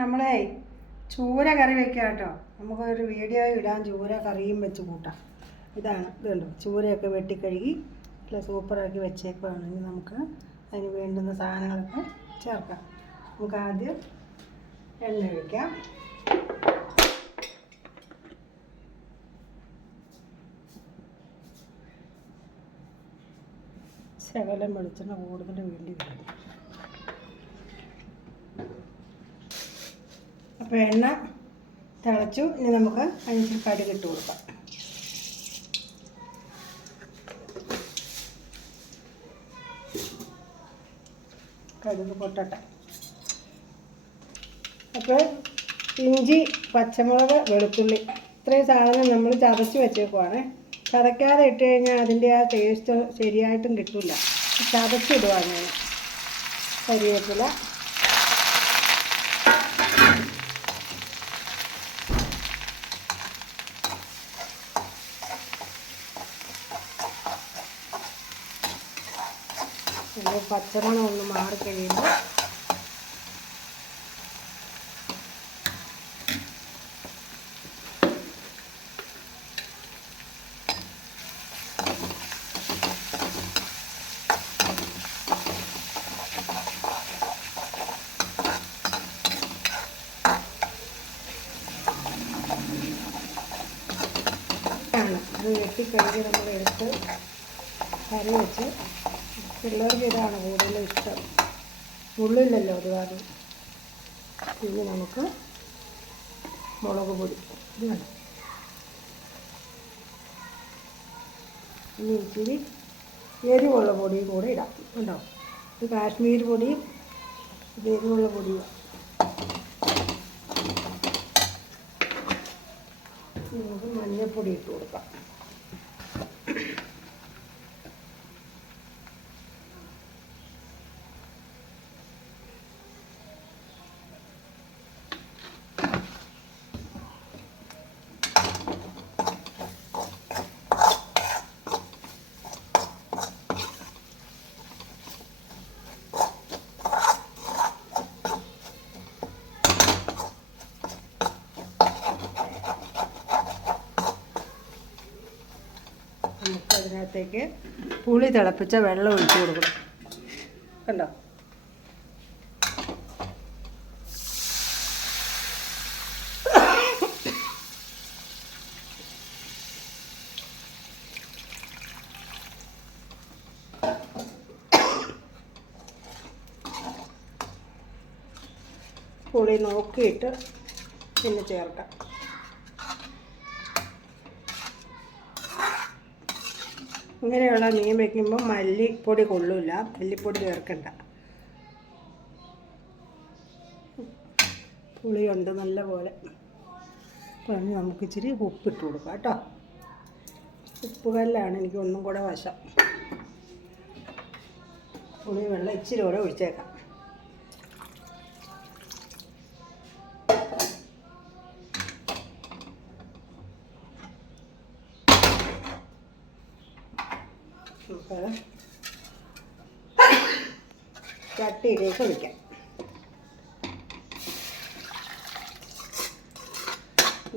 നമ്മളേ ചൂര കറി വെക്കാം കേട്ടോ. നമുക്കൊരു വീഡിയോ ഇടാൻ ചൂര കറിയും വെച്ച് കൂട്ടാം. ഇതാണ് ഇതുണ്ട് ചൂരയൊക്കെ വെട്ടിക്കഴുകി നല്ല സൂപ്പറാക്കി വെച്ചേക്കുവാണ്. ഇനി നമുക്ക് അതിന് വേണ്ടുന്ന സാധനങ്ങളൊക്കെ ചേർക്കാം. നമുക്ക് ആദ്യം എണ്ണ ഒഴിക്കാം. ശകലം വെളിച്ചെണ്ണ കൂടുതൽ വേണ്ടി വരും. അപ്പോൾ എണ്ണ തിളച്ചു ഇനി നമുക്ക് അതിന് കടുക് ഇട്ട് കൊടുക്കാം. കടുക് പൊട്ടട്ടെ. അപ്പോൾ ഇഞ്ചി പച്ചമുളക് വെളുത്തുള്ളി ഇത്രയും സാധനം നമ്മൾ ചതച്ച് വെച്ചേക്കുവാണ്. ചതയ്ക്കാതെ ഇട്ട് കഴിഞ്ഞാൽ അതിന്റെ ആ ടേസ്റ്റ് ശരിയായിട്ടും കിട്ടില്ല ചതച്ചിടുവാണ് ഞാൻ. കരിവേപ്പില പച്ചമണം ഒന്ന് മാറിക്കഴിയുമ്പോൾ ആണ് അത് വെട്ടിക്കഴുകി നമ്മൾ എടുത്ത് കറി വെച്ച് പിള്ളേർക്ക് ഇതാണ് കൂടുതലും ഇഷ്ടം. ഉള്ളില്ലല്ലോ ഒരുപാട് ഇനി നമുക്ക് മുളക് പൊടി. ഇത് ഇനി ഇച്ചിരി എരിവുള്ള പൊടിയും കൂടെ ഇടാം. ഉണ്ടോ ഇത് കാശ്മീർ പൊടിയും ഇത് എരിവുള്ള പൊടിയും. നമുക്ക് മഞ്ഞൾപ്പൊടി ഇട്ട് കൊടുക്കാം നമുക്ക് അതിനകത്തേക്ക് പുളി തിളപ്പിച്ച വെള്ളം ഒഴിച്ചു കൊടുക്കണം. കണ്ടോ? പുളി നോക്കിയിട്ട് പിന്നെ ചേർക്കാം. ഇങ്ങനെയുള്ള മീൻ വയ്ക്കുമ്പോൾ മല്ലിപ്പൊടി കൊള്ളില്ല മല്ലിപ്പൊടി ചേർക്കണ്ട. പുളിയുണ്ട് നല്ല പോലെ പറഞ്ഞ് നമുക്ക് ഇച്ചിരി ഉപ്പിട്ട് കൊടുക്കാം കേട്ടോ. ഉപ്പ് കല്ലാണ് എനിക്ക് ഒന്നും കൂടെ വശം. പുളി വെള്ളം ഇച്ചിരി കൂടെ ഒഴിച്ചേക്കാം. നമുക്ക് ചട്ടിയിലേക്ക് ഒഴിക്കാം.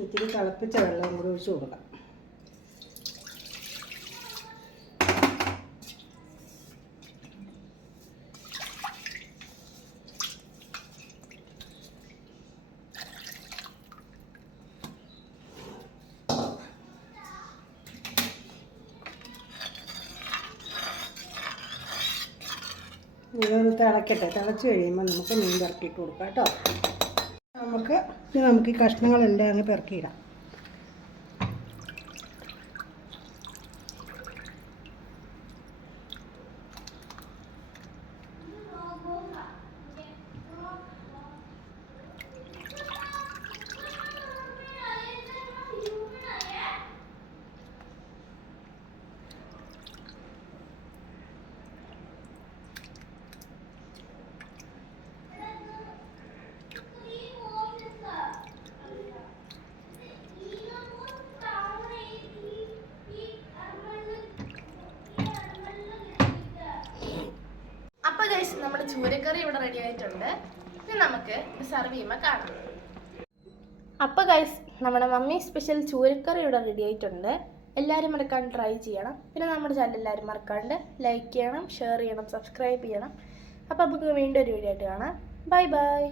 ഇത്തിരി തിളപ്പിച്ച വെള്ളം കൂടി ഒഴിച്ച് കൊടുക്കാം. ഇതൊന്ന് തിളക്കട്ടെ. തിളച്ച് കഴിയുമ്പോൾ നമുക്ക് മീൻ പെറക്കിയിട്ട് കൊടുക്കാം കേട്ടോ. നമുക്ക് നമുക്ക് ഈ കഷ്ണങ്ങളെല്ലാം അങ്ങ് പെറക്കിയിടാം. ചൂരക്കറി ഇവിടെ റെഡി ആയിട്ടുണ്ട്. ഇനി നമുക്ക് സെർവ് ചെയ്യുമ്പോൾ കാണാം. അപ്പോൾ ഗൈസ് നമ്മുടെ മമ്മി സ്പെഷ്യൽ ചൂരക്കറി ഇവിടെ റെഡി ആയിട്ടുണ്ട്. എല്ലാവരും മറക്കാണ്ട് ട്രൈ ചെയ്യണം. പിന്നെ നമ്മുടെ ചാനൽ എല്ലാവരും മറക്കാണ്ട് ലൈക്ക് ചെയ്യണം ഷെയർ ചെയ്യണം സബ്സ്ക്രൈബ് ചെയ്യണം. അപ്പോൾ നമുക്ക് വീണ്ടും ഒരു വീഡിയോ ആയിട്ട് കാണാം. Bye bye